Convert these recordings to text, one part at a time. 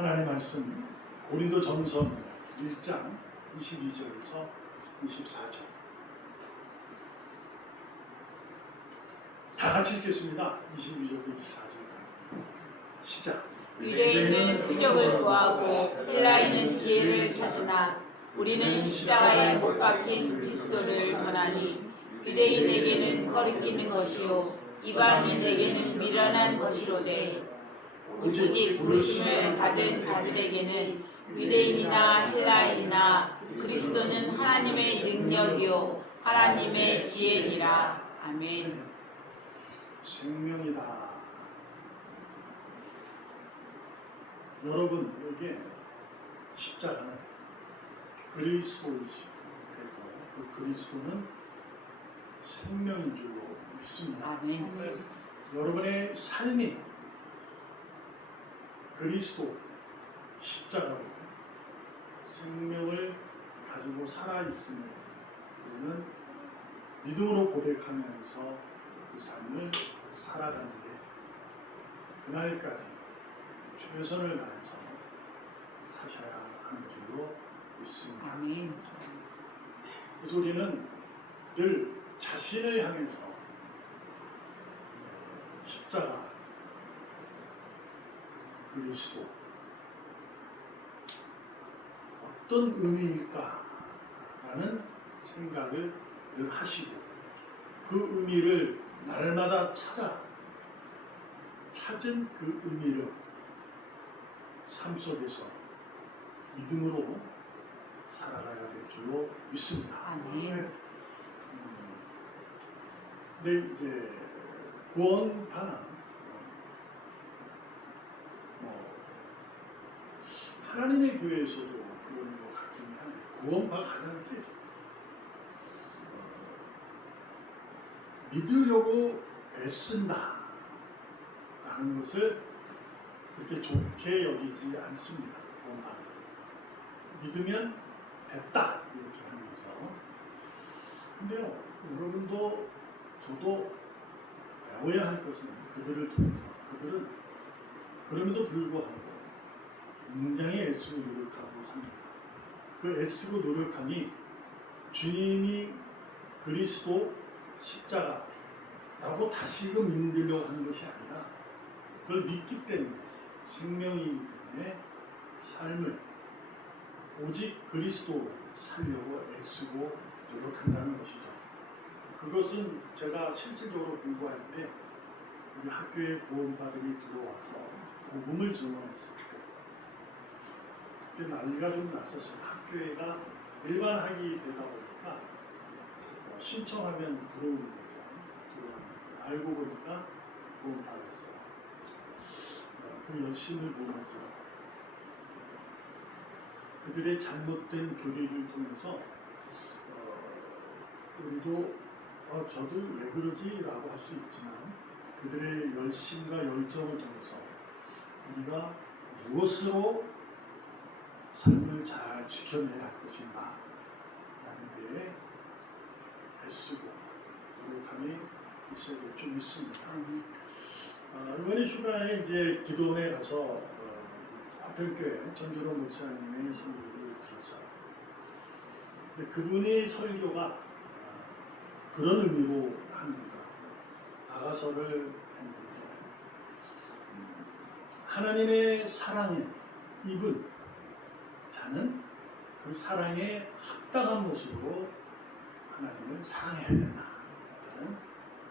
하나님의 말씀 고린도전서 1장 22절에서 24절 다 같이 읽겠습니다. 22절부터 24절 시작. 유대인은 표적을 구하고 헬라인은 지혜를 찾으나 우리는 십자가에 못 박힌 그리스도를 전하니 유대인에게는 꺼리끼는 것이요 이방인에게는 미련한 것이로되 오직 부르심을 받은 자들에게는 유대인이나 헬라인이나 그리스도는 하나님의 능력이요 하나님의 지혜니라. 아멘. 생명이다. 여러분에게 십자가는 그리스도이시고 그 그리스도는 생명인 줄로 믿습니다. 아멘. 여러분의 삶이 그리스도 십자가로 생명을 가지고 살아있음을 우리는 믿음으로 고백하면서 그 삶을 살아가는데 그날까지 최선을 다해서 사셔야 하는 줄로 믿습니다. 아멘. 그래서 우리는 늘 자신을 향해서 십자가 그리스도 어떤 의미일까라는 생각을 늘 하시고 그 의미를 날마다 찾은 그 의미를 삶 속에서 믿음으로 살아가야 될 줄로 믿습니다. 아멘. 근데 이제 구원파는 하나님의 교회에서도 그런 것 같긴 한데 구원파가 가장 세죠. 믿으려고 애쓴다 라는 것을 그렇게 좋게 여기지 않습니다. 구원파는 믿으면 됐다 이렇게 하는 거죠. 근데요, 여러분도 저도 배워야 할 것은 그들을 통해서 그들은 그럼에도 불구하고 굉장히 애쓰고 노력하고 삽니다. 그 애쓰고 노력함이 주님이 그리스도 십자가라고 다시금 믿으려고 하는 것이 아니라 그걸 믿기 때문에 생명이 내 삶을 오직 그리스도로 살려고 애쓰고 노력한다는 것이죠. 그것은 제가 실질적으로 공부할 때 우리 학교에 구원파들이 들어와서 복음을 증언했을 때 그때 난리가 좀 났었어요. 학교가 일반학이 되다 보니까 신청하면 들어오는 거죠. 알고 보니까 구원파였어요. 그 열심을 보면서 그들의 잘못된 교리를 통해서 우리도 저도 왜 그러지? 라고 할 수 있지만 그들의 열심과 열정을 통해서 우리가 무엇으로 삶을 잘 지켜내야 할 것인가 라는 데에 애쓰고 노력함이 있어야 될 줄 믿습니다. 이번에 휴가에 이제 기도원에 가서 화평교회 전준호 목사님의 설교를 들었어요. 근데 그분의 설교가 그런 의미로 합니다. 아가서를 했는데 하나님의 사랑에 입은 자는 그 사랑에 합당한 모습으로 하나님을 사랑해야 된다. 라는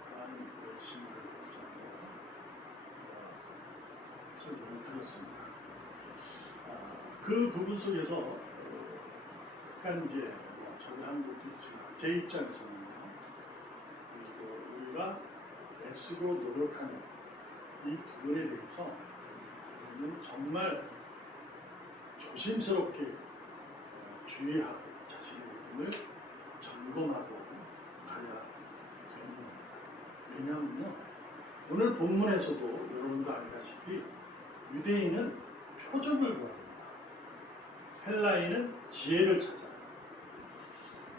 그런 열심을 설교를 들었습니다. 그 부분 속에서 약간 이제 저도 한 것도 있지만 제 입장에서는요. 그리고 우리가 애쓰고 노력하는 이 부분에 대해서 우리는 정말 조심스럽게 주의하고 자신의 믿음을 점검하고 가야 되는 겁니다. 왜냐하면요, 오늘 본문에서도 여러분도 알다시피 유대인은 표적을 구합니다. 헬라인은 지혜를 찾아요.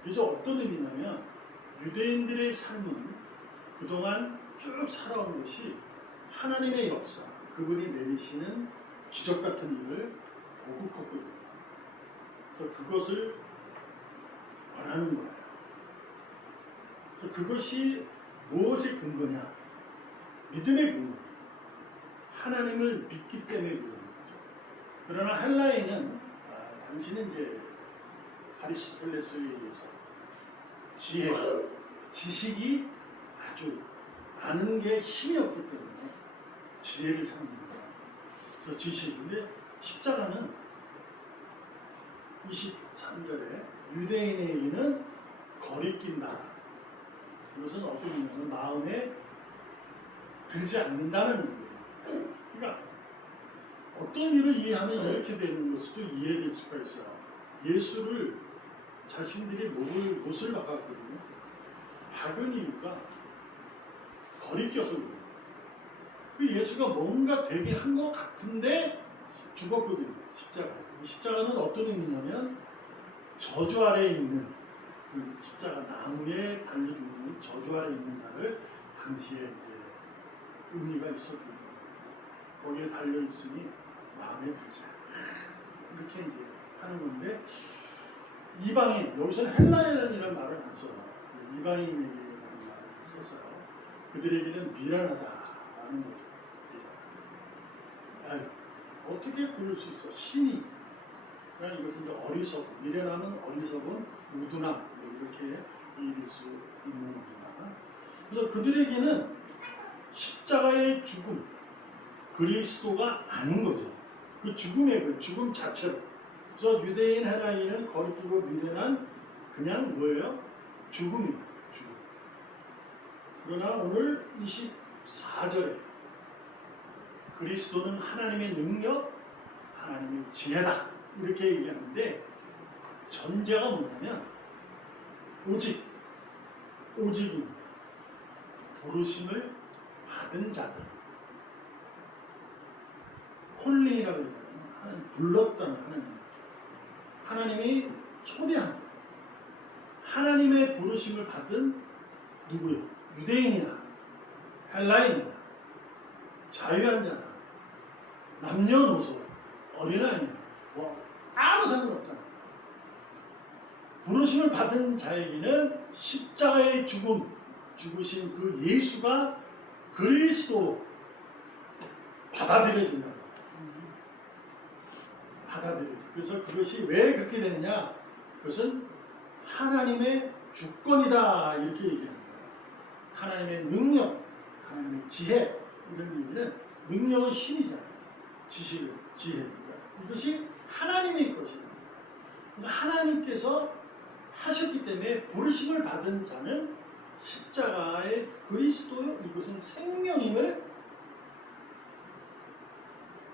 그래서 어떤 의미냐면 유대인들의 삶은 그동안 쭉 살아온 것이 하나님의 역사, 그분이 내리시는 기적 같은 일을 보고 컸거든요. 그래서 그것을 원하는 거예요. 그래서 그것이 무엇의 근거냐? 믿음의 근거. 하나님을 믿기 때문에 그런 거죠. 그러나 헬라인은 당신은 이제 아리스토텔레스에 의해서 지혜, 지식이 아주 아는 게 힘이 없기 때문에 지혜를 삼습니다. 그래서 지식인데 십자가는 23절에 유대인에게는 거리낀다. 이것은 어떤 의미냐면 마음에 들지 않는다는 의미예요. 그러니까 어떤 일을 이해하면 이렇게 되는 것도 이해될 수가 있어요. 예수를 자신들이 못을 박았거든요. 박은 이유가 거리껴서 그래요. 그 예수가 뭔가 되게 한 것 같은데 죽었거든요. 십자가는 어떤 의미냐면 저주 아래에 있는 그 십자가 나무에 달려 죽는 저주 아래에 있는 자를 당시에 이제 의미가 있었거든요. 거기에 달려 있으니 마음에 들지 않아. 이렇게 이제 하는 건데 이방인, 여기서는 헬라인이라는 말을 안 써요. 이방인에게라는 말을 썼어요. 그들에게는 미련하다라는 거죠. 아유, 어떻게 그럴 수 있어? 신이. 그러니까 이것은 이제 어리석, 미련함은 어리석은 우둔함, 이렇게 이해될 수 있는 겁니다. 그래서 그들에게는 십자가의 죽음, 그리스도가 아닌 거죠. 그 죽음의 그 죽음 자체로. 그래서 유대인 헬라인은 거리끼고 미련한 그냥 뭐예요? 죽음이에요. 죽음. 그러나 오늘 24절에 그리스도는 하나님의 능력, 하나님의 지혜다. 이렇게 얘기하는데 전제가 뭐냐면 오직입니다. 부르심을 받은 자들. 콜링이라고 그러잖아요. 하나님 불렀다는 하나님이 초대한 하나님의 부르심을 받은 누구요? 유대인이나 헬라인이나 자유한 자나 남녀노소 어린아이나 뭐 아무 상관없다. 부르심을 받은 자에게는 십자가의 죽으신 그 예수가 그리스도로 받아들여진다. 그래서 그것이 왜 그렇게 되느냐? 그것은 하나님의 주권이다 이렇게 얘기합니다. 하나님의 능력, 하나님의 지혜 이런 얘기는 능력은 신이잖아요. 지혜니까 이것이 하나님의 것이다. 그러니까 하나님께서 하셨기 때문에 부르심을 받은 자는 십자가의 그리스도요 이것은 생명임을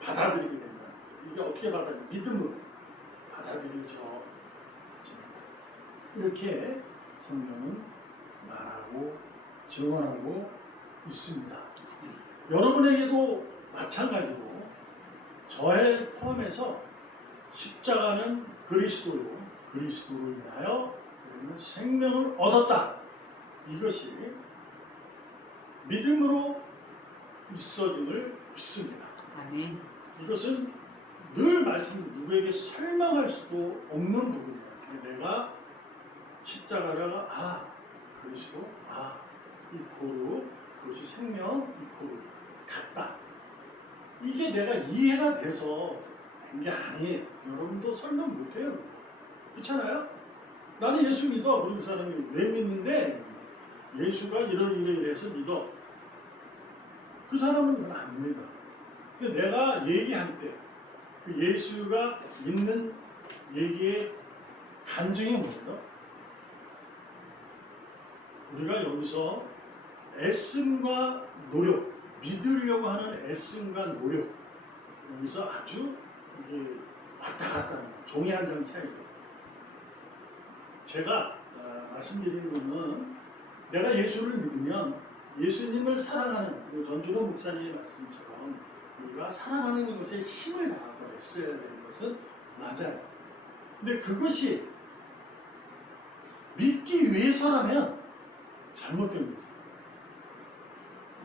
받아들이게 된다. 이게 어떻게 믿음으로 받아들여져. 이렇게 성경은 말하고 증언하고 있습니다. 여러분에게도 마찬가지로 저를 포함해서 십자가는 그리스도로 인하여 우리는 생명을 얻었다. 이것이 믿음으로 있어짐을 믿습니다. 아멘. 이것은 늘 누구에게 설명할 수도 없는 부분이에요. 내가 십자가를 그리스도 이코로 그것이 생명 이코로 같다. 이게 내가 이해가 돼서 된 게 아니에요. 여러분도 설명 못해요. 그렇잖아요? 나는 예수 믿어. 그리고 그 사람이 왜 믿는데? 예수가 이러이러해서 믿어. 그 사람은 그건 안 믿어. 근데 내가 얘기할 때 그 예수가 믿는 얘기의 간증이 뭐예요? 우리가 여기서 애씀과 노력, 믿으려고 하는 애씀과 노력, 여기서 아주 이게 왔다 갔다 하는 종이 한 장 차이예요. 제가 말씀드리는 것은 내가 예수를 믿으면 예수님을 사랑하는 전준호 목사님의 말씀처럼 우리가 사랑하는 것에 힘을 다하고 애써야 되는 것은 맞아요. 근데 그것이 믿기 위해서라면 잘못된 거죠.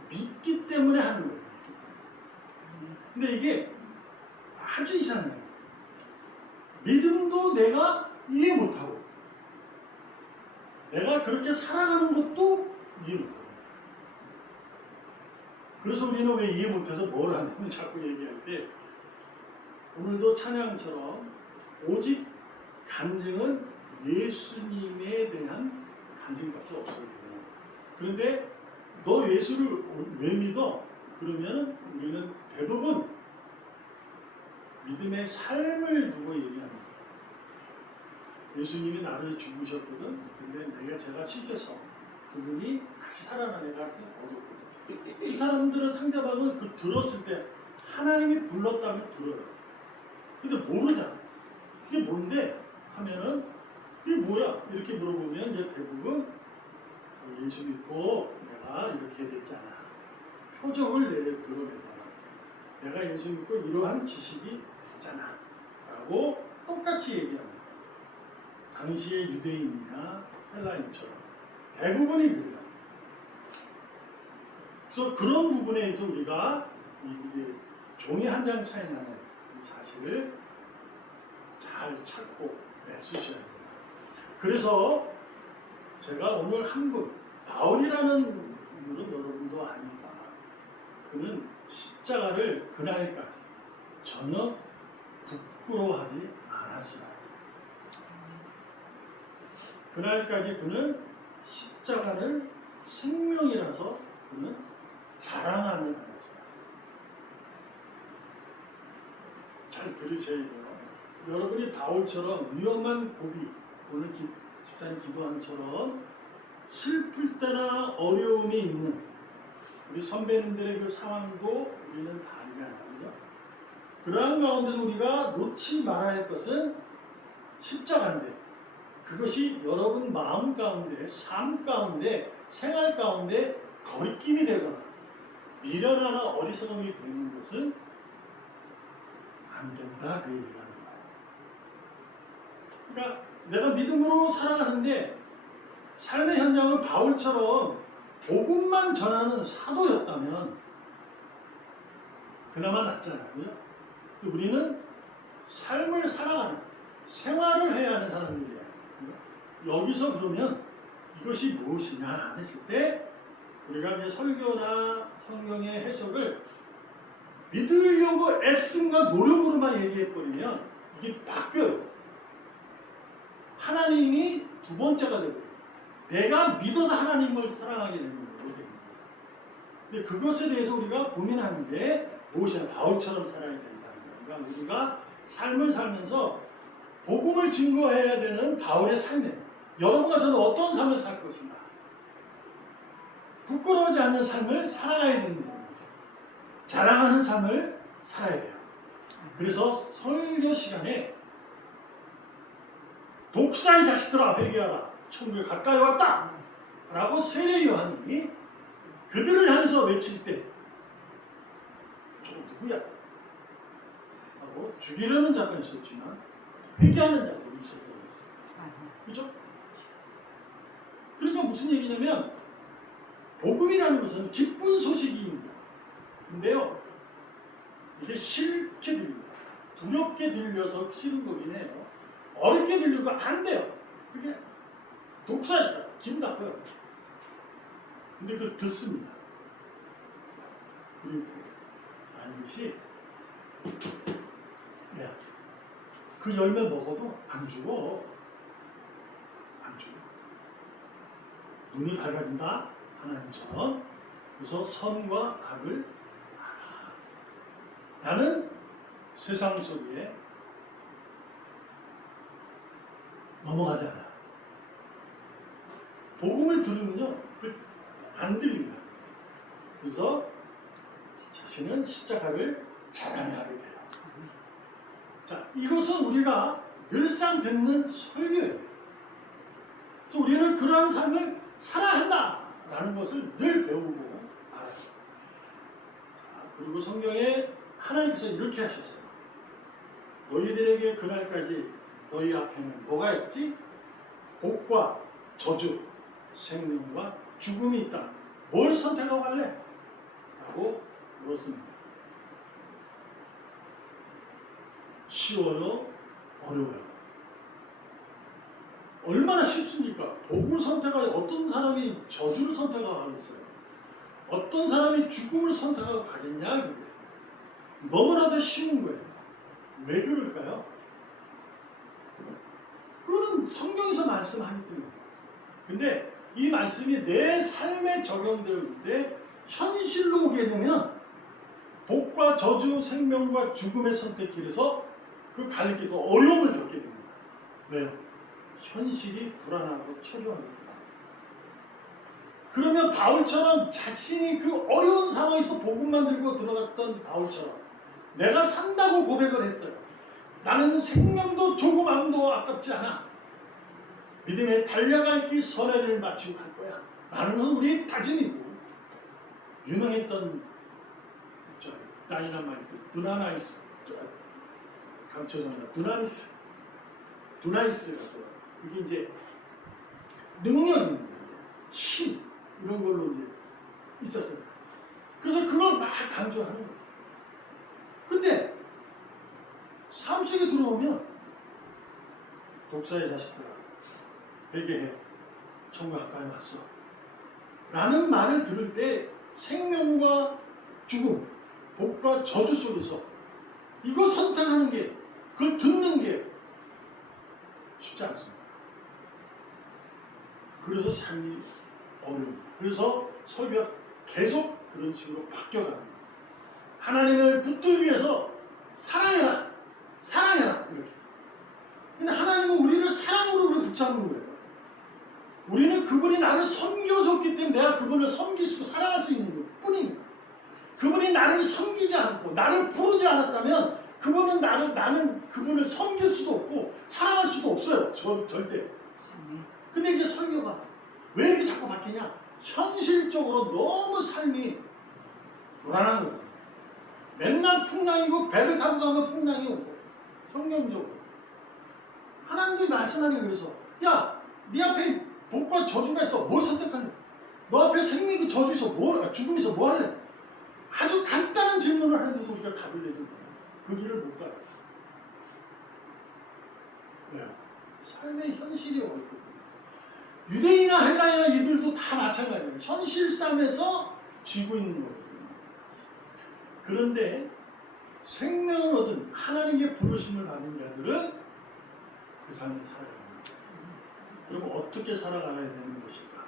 믿기 때문에 하는 거예요. 근데 이게 아주 이상해요. 믿음도 내가 이해 못하고 내가 그렇게 살아가는 것도 이해 못하고 그래서 우리는 왜 이해 못해서 뭘 하냐면 자꾸 얘기할 때 오늘도 찬양처럼 오직 간증은 예수님에 대한 간증밖에 없어요. 그런데 너 예수를 왜 믿어? 그러면 우리는 대부분 믿음의 삶을 두고 얘기합니다. 예수님이 나를 죽으셨거든. 근데 제가 씻겨서 그분이 다시 살아나 내가 얻었거든. 이 사람들은 상대방은 그 들었을 때 하나님이 불렀다면 들어요. 근데 모르잖아. 그게 뭔데? 하면은 그게 뭐야? 이렇게 물어보면 이제 대부분 예수 믿고 내가 이렇게 됐잖아. 표적을 드러내봐. 내가 예수 믿고 이러한 지식이 있잖아. 라고 똑같이 얘기합니다. 당시의 유대인이나 헬라인처럼 대부분이 그래요. 그래서 그런 부분에서 우리가 이게 종이 한 장 차이 나는 이 사실을 잘 찾고 애쓰셔야 됩니다. 그래서 제가 오늘 한 분, 바울이라는 인물은 여러분도 아니까 그는 십자가를 그날까지 전혀 부끄러워하지 않았어요. 그날까지 그는 십자가를 생명이라서 그는 자랑하며 다녔어요. 잘 들으셔야 돼요. 여러분이 바울처럼 위험한 고비, 오늘 집사님 기도한처럼 슬플 때나 어려움이 있는 우리 선배님들의 그 상황도 우리는 다 알잖아요. 그러한 가운데서 우리가 놓지 말아야 할 것은 십자가인데 그것이 여러분 마음 가운데, 삶 가운데, 생활 가운데 거리낌이 되거나 미련하나 어리석음이 되는 것은 안 된다 그 얘기를 하는 거예요. 그러니까 내가 믿음으로 살아가는데 삶의 현장을 바울처럼 복음만 전하는 사도였다면 그나마 낫잖아요. 그죠? 우리는 삶을 살아가는 생활을 해야 하는 사람들이에요. 여기서 그러면 이것이 무엇이냐 했을 때 우리가 이제 설교나 성경의 해석을 믿으려고 애씀과 노력으로만 얘기해버리면 이게 바뀌어요. 하나님이 두 번째가 되고 내가 믿어서 하나님을 사랑하게 되는 거예요. 근데 그것에 대해서 우리가 고민하는 게 무엇이냐? 바울처럼 살아야 된다는 거예요. 그러니까 우리가 삶을 살면서 복음을 증거해야 되는 바울의 삶이에요. 여러분과 저는 어떤 삶을 살 것인가? 부끄러워하지 않는 삶을 살아야 되는 거죠. 자랑하는 삶을 살아야 돼요. 그래서 설교 시간에 독사의 자식들아 회개하라. 천국에 가까이 왔다. 라고 세례 요한이 그들을 향해서 외칠 때 저 누구야? 하고 죽이려는 자가 있었지만 회개하는 자들이 있었거든요. 그렇죠? 그러니까 무슨 얘기냐면 복음이라는 것은 기쁜 소식입니다. 근데요 이게 싫게 들립니다. 두렵게 들려서 싫은 거긴 해요. 어렵게 들리고 안 돼요. 그게 독사니까 기분 나빠요. 근데 그걸 듣습니다. 그리고 반드시 야, 그 열매 먹어도 안 죽어. 안 죽어. 눈이 밝아진다. 하나님처럼. 그래서 선과 악을 알아. 나는 세상 속에 넘어가지 않아. 복음을 들으면요, 안 들립니다. 그래서 자신은 십자가를 자랑하게 돼요. 자, 이것은 우리가 늘상 듣는 설교예요. 그래서 우리는 그러한 삶을 살아야 한다라는 것을 늘 배우고 알아요. 자, 그리고 성경에 하나님께서 이렇게 하셨어요. 너희들에게 그날까지 너희 앞에는 뭐가 있지? 복과 저주, 생명과 죽음이 있다. 뭘 선택하고 갈래? 라고 물었습니다. 쉬워요? 어려워요? 얼마나 쉽습니까? 복을 선택하여 어떤 사람이 저주를 선택하겠어요? 어떤 사람이 죽음을 선택하고 가겠냐? 그게. 너무나도 쉬운 거예요. 왜 그럴까요? 그거는 성경에서 말씀하기 때문에. 근데 이 말씀이 내 삶에 적용될 때 현실로 오게 되면 복과 저주, 생명과 죽음의 선택길에서 그 갈림길에서 어려움을 겪게 됩니다. 왜요? 현실이 불안하고 초조하기 때문에. 그러면 바울처럼 자신이 그 어려운 상황에서 복음만 들고 들어갔던 바울처럼 내가 산다고 고백을 했어요. 나는 생명도 조금도 아깝지 않아. 믿음에 달려갈 길 선회를 마치고 갈 거야. 라는 건 우리의 다짐이고, 유명했던 다이너마이트, 두나나이스, 감춰졌나, 두나이스가 그게 이제 능력입니다. 힘 이런 걸로 이제 있었어요. 그래서 그걸 막 강조하는 거예요. 근데 삶 속에 들어오면 독사의 자식들아 회개해, 천국 가까이 왔어 라는 말을 들을 때 생명과 죽음, 복과 저주 속에서 이거 선택하는 게, 그걸 듣는 게 쉽지 않습니다. 그래서 삶이 어려웁니다. 그래서 설교가 계속 그런 식으로 바뀌어갑니다. 하나님을 붙들기 위해서 사랑해라, 사랑해라 이렇게. 근데 하나님은 우리를 사랑으로 우리 붙잡는 거예요. 우리는 그분이 나를 섬겨줬기 때문에 내가 그분을 섬길 수, 사랑할 수 있는 것 뿐입니다. 그분이 나를 섬기지 않고 나를 부르지 않았다면 그분은 나는 그분을 섬길 수도 없고 사랑할 수도 없어요. 절대. 근데 이제 설교가 왜 이렇게 자꾸 바뀌냐? 현실적으로 너무 삶이 불안한 거예요. 맨날 풍랑이고 배를 타고 가면 풍랑이 오고, 성경적으로 하나님들이 말씀하는 게 그래서 야, 네 앞에 복과 저주가 있어. 뭘 선택할래? 너 앞에 생명이 저주 있어. 죽음이 있어. 뭐 할래? 아주 간단한 질문을 하는데 우리가 답을 내준 거예요. 그 길을 못 가요. 왜요? 삶의 현실이 어렵거든요. 유대인이나 헬라인이나 이들도 다 마찬가지예요. 현실 싸움에서 지고 있는 거거든요. 그런데 생명을 얻은 하나님의 부르심을 받은 자들은 그 삶을 살아갑니다. 그럼 어떻게 살아가야 되는 것일까?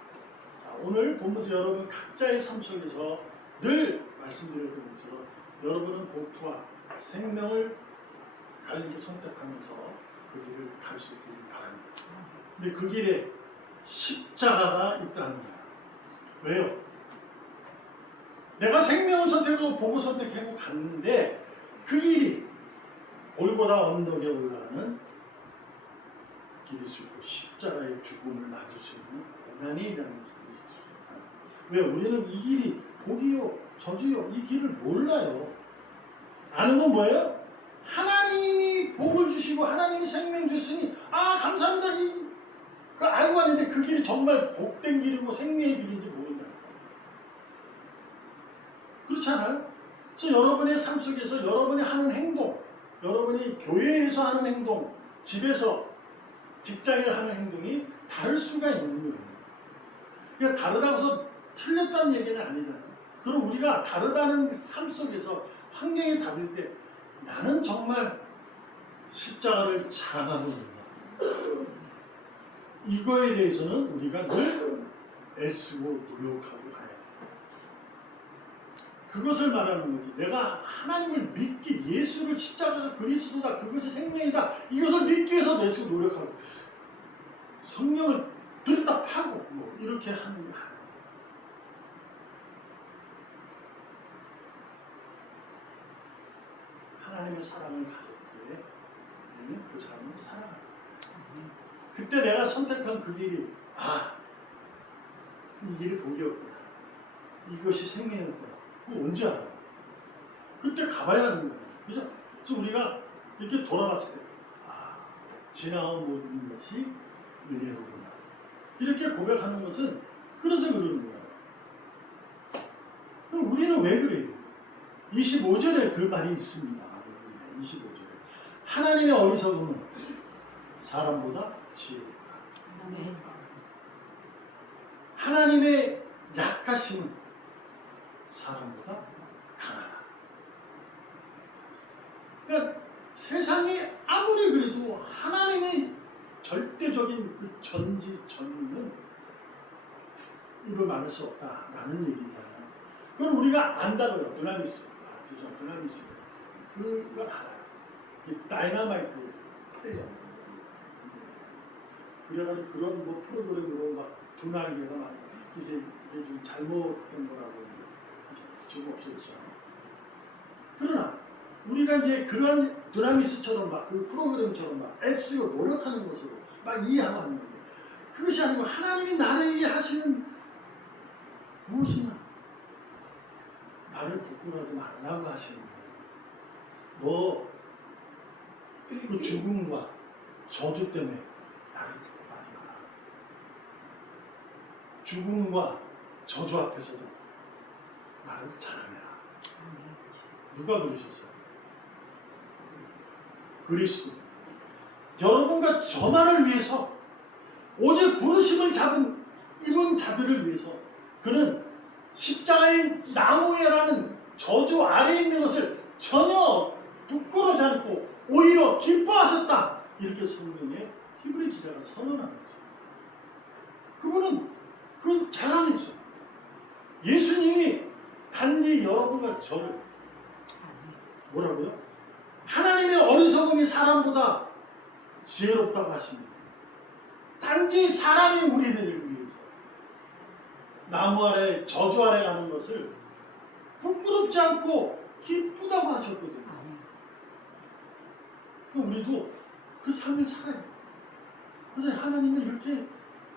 자, 오늘 본문에서 여러분 각자의 삶 속에서 늘 말씀드렸던 것처럼 여러분은 복과 생명을 갈림길 선택하면서 그 길을 갈 수 있기를 바랍니다. 근데 그 길에 십자가가 있다는 거예요. 왜요? 내가 생명을 선택하고 복을 선택하고 갔는데 그 길이 골고다 언덕에 올라가는 길일 수 있고 십자가의 죽음을 맞을 수 있는 고난이라는 길이 있을 수 있다. 왜? 우리는 이 길이 복이요 저주요 이 길을 몰라요. 아는 건 뭐예요? 하나님이 복을 주시고 하나님이 생명 주시니 아 감사합니다. 그 알고 왔는데 그 길이 정말 복된 길이고 생명의 길인지 모른다. 그렇지 않아요? 그래서 여러분의 삶 속에서 여러분이 하는 행동, 여러분이 교회에서 하는 행동, 집에서 직장에 하는 행동이 다를 수가 있는 거예요. 그러니까 다르다고 해서 틀렸다는 얘기는 아니잖아요. 그럼 우리가 다르다는 삶 속에서 환경에 답일 때 나는 정말 십자가를 자랑하거든요. 이거에 대해서는 우리가 늘 애쓰고 노력하고 가야 돼요. 그것을 말하는 거지. 내가 하나님을 믿기, 예수를 십자가가 그리스도다, 그것이 생명이다, 이것을 믿기 위해서 애쓰고 노력하고 성령을 들었다 파고 뭐 이렇게 하는 거. 하나님의 사랑을 가질 때 우리는 그 사람을 사랑합니다. 그때 내가 선택한 그 길이 이 길이 복이었구나. 이것이 생명이었구나. 그거 언제 알아요? 그때 가봐야 하는 거예요. 그죠? 그래서 우리가 이렇게 돌아봤을 때 지나온 모든 것이 은혜로구나. 이렇게 고백하는 것은 그래서 그러는 거예요. 그럼 우리는 왜 그래요? 25절에 그 말이 있습니다. 25절에 하나님의 어리석음은 사람보다 지혜롭다. 아멘. 하나님의 약하심은 사람보다 강하다. 그러니까 세상이 아무리 그래도 하나님의 절대적인 그 전지전능은 입을 막을 수 없다라는 얘기잖아요. 그건 우리가 안다고요. 드나미스. 죄송합니다. 드나미스. 그거 알아요. 이 다이너마이트 팔려. 그래가지고 그런 뭐 프로그램으로 막 두날개가 막 이제 이게 좀 잘못된 거라고 지금 없어졌어요. 그러나 우리가 이제 그런 드라미스처럼 막 그 프로그램처럼 막 애쓰고 노력하는 것으로 막 이해하고 하는 건데 그것이 아니고 하나님이 나에게 하시는 무엇이냐? 나를 부끄러워하지 말라고 하시는 거예요. 너 그 죽음과 저주 때문에 나를 부끄러워하지 마라. 죽음과 저주 앞에서도 나를 찬양해라. 누가 그러셨어요? 그리스도. 여러분과 저만을 위해서 오직 부르심을 입은 자들을 위해서 그는 십자가의 나무에라는 저주 아래에 있는 것을 전혀 부끄러워하지 않고 오히려 기뻐하셨다. 이렇게 성경에 히브리 기자가 선언하는 거죠. 그건 자랑이죠. 예수님이 단지 여러분과 저를 뭐라고요? 하나님의 어리석음이 사람보다 지혜롭다고 하십니다. 단지 사람이 우리들을 위해서 나무 아래 저주 아래 가는 것을 부끄럽지 않고 기쁘다고 하셨거든요. 우리도 그 삶을 살아요. 그래서 하나님은 이렇게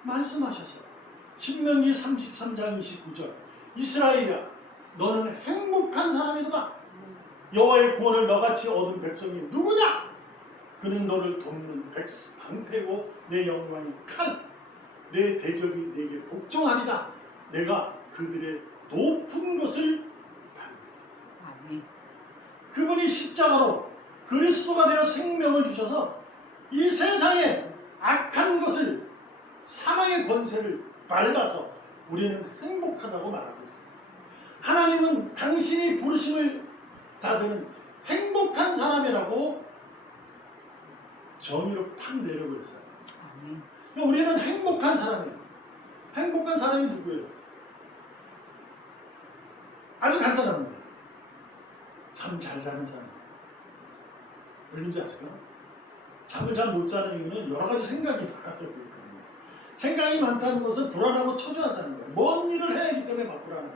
말씀하셨어요. 신명기 33장 29절 이스라엘이야 너는 행복한 사람이로다. 여호와의 구원을 너같이 얻은 백성이 누구냐? 그는 너를 돕는 방패고 내 영광이 칼, 내 대적이 내게 복종하리다. 내가 그들의 높은 것을 밟으리라. 그분이 십자가로 그리스도가 되어 생명을 주셔서 이 세상에 악한 것을 사망의 권세를 밟아서 우리는 행복하다고 말하고 있습니다. 하나님은 당신이 부르심을 자들은 행복한 사람이라고 정의로 팍 내려버렸어요. 우리는 행복한 사람이에요. 행복한 사람이 누구예요? 아주 간단합니다. 잠 잘 자는 사람. 왜인지 아세요? 잠을 잘 못 자는 이유는 여러 가지 생각이 많아서 그렇거든요. 생각이 많다는 것은 불안하고 초조하다는 거예요. 뭔 일을 해야 하기 때문에 막 불안해요.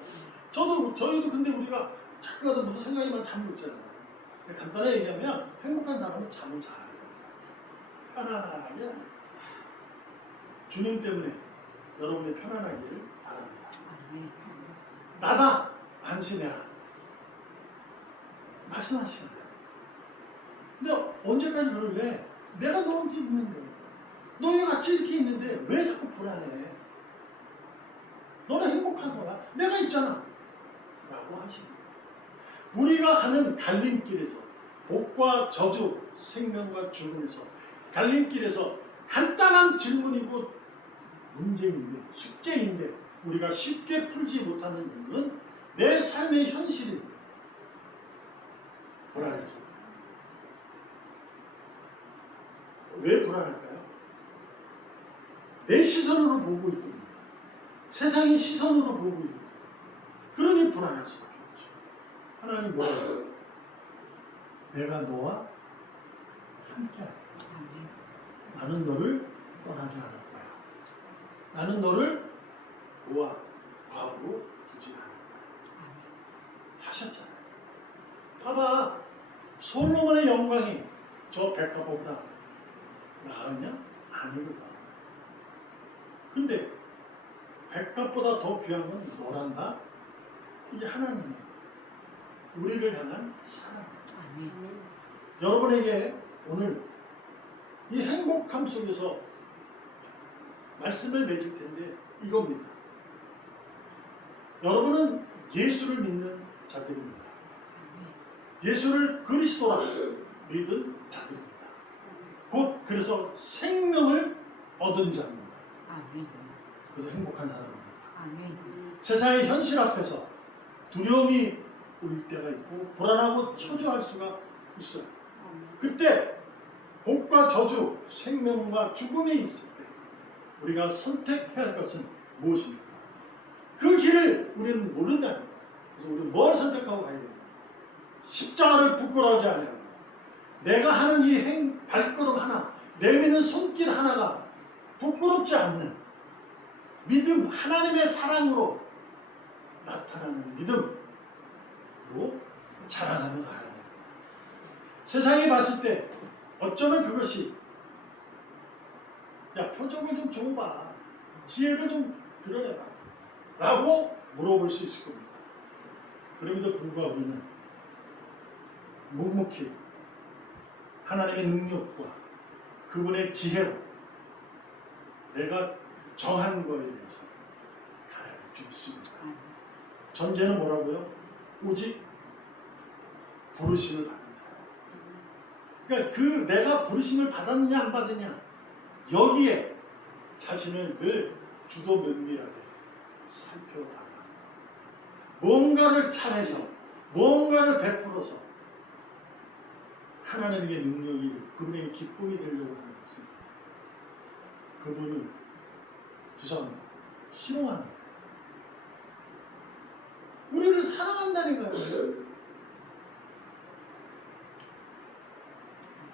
저희도 근데 우리가 자꾸 가도 무슨 생각이 많으면 잠 못 자잖아요. 간단하게 얘기하면 행복한 사람은 잠을 잘 해요. 편안하게 주님 때문에 여러분이 편안하기를 바랍니다. 나다 안심해라. 말씀하시는 거예요. 근데 언제까지 그럴래? 내가 너한테 있는데 너희 같이 이렇게 있는데 왜 자꾸 불안해? 너는 행복한 거야. 내가 있잖아. 라고 하십니다. 우리가 가는 갈림길에서 복과 저주, 생명과 죽음에서 갈림길에서 간단한 질문이고 문제인데 숙제인데 우리가 쉽게 풀지 못하는 이유는 내 삶의 현실입니다. 불안해서. 왜 불안할까요? 내 시선으로 보고 있거든요. 세상의 시선으로 보고 있거든요. 그러니 불안할 수밖에 없죠. 하나님 뭐라고요? 내가 너와 함께하리라. 나는 너를 떠나지 않을 거야. 나는 너를 고아, 과부로 두지 않을 거야. 하셨잖아요. 봐봐. 솔로몬의 영광이 저 백합보다 나으냐? 아니거든. 근데 백합보다 더 귀한 건 뭐란다? 이게 하나님이에요. 우리를 향한 사랑. 여러분에게 오늘 이 행복함 속에서 말씀을 맺을 텐데 이겁니다. 여러분은 예수를 믿는 자들입니다. 예수를 그리스도라 믿은 자들입니다. 곧 그래서 생명을 얻은 자입니다. 아멘. 그래서 행복한 사람입니다. 아멘. 세상의 현실 앞에서 두려움이 올 때가 있고 불안하고 초조할 수가 있어요. 그때 복과 저주, 생명과 죽음이 있을 때 우리가 선택해야 할 것은 무엇입니까? 그 길을 우리는 모른다는 거예요. 그래서 우리는 뭘 선택하고 가야 됩니까? 십자가를 부끄러워하지 않아요. 내가 하는 이 발걸음 하나, 내미는 손길 하나가 부끄럽지 않는 믿음, 하나님의 사랑으로 나타나는 믿음으로 자라나며 가야 돼요. 세상이 봤을 때 어쩌면 그것이 야, 표정을 좀 줘봐, 지혜를 좀 드러내봐 라고 물어볼 수 있을 겁니다. 그럼에도 불구하고 우리는 묵묵히 하나님의 능력과 그분의 지혜로 내가 정한 거에 대해서 가야 될 줄 믿습니다. 전제는 뭐라고요? 오직 부르심을 받는다. 그러니까 그 내가 부르심을 받았느냐 안 받느냐 여기에 자신을 늘 주도 면밀하게 살펴봐라. 뭔가를 잘해서 뭔가를 베풀어서 하나님의 능력이 그분의 기쁨이 되려고 하는 것은 그분을 죄송합니다. 희롱하는 거예요. 우리를 사랑한다니까요.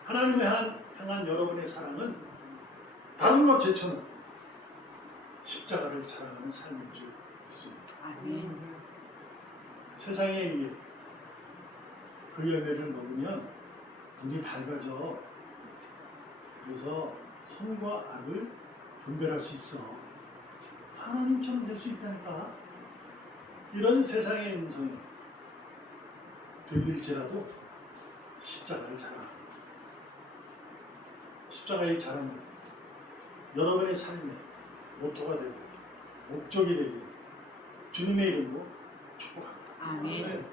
하나님의 향한 여러분의 사랑은 다른 것 제쳐놓고 십자가를 자랑하는 삶인 줄 믿습니다. 아멘. 세상에 의해 그 열매를 먹으면 눈이 밝아져. 그래서 선과 악을 분별할 수 있어. 하나님처럼 될 수 있다니까. 이런 세상의 음성이 들릴지라도 십자가를 자랑합니다. 십자가의 자랑은 여러분의 삶의 모토가 되고 목적이 되기를 주님의 이름으로 축복합니다. 아멘.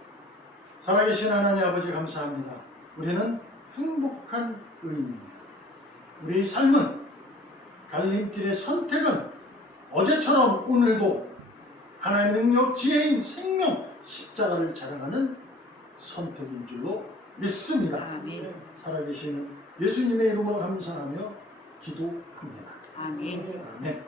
살아계신 하나님 아버지 감사합니다. 우리는 행복한 의인입니다. 우리의 삶은 갈림길의 선택은 어제처럼 오늘도 하나님의 능력, 지혜인 생명, 십자가를 자랑하는 선택인 줄로 믿습니다. 아멘. 살아계신 예수님의 이름으로 감사하며 기도합니다. 아멘. 아멘.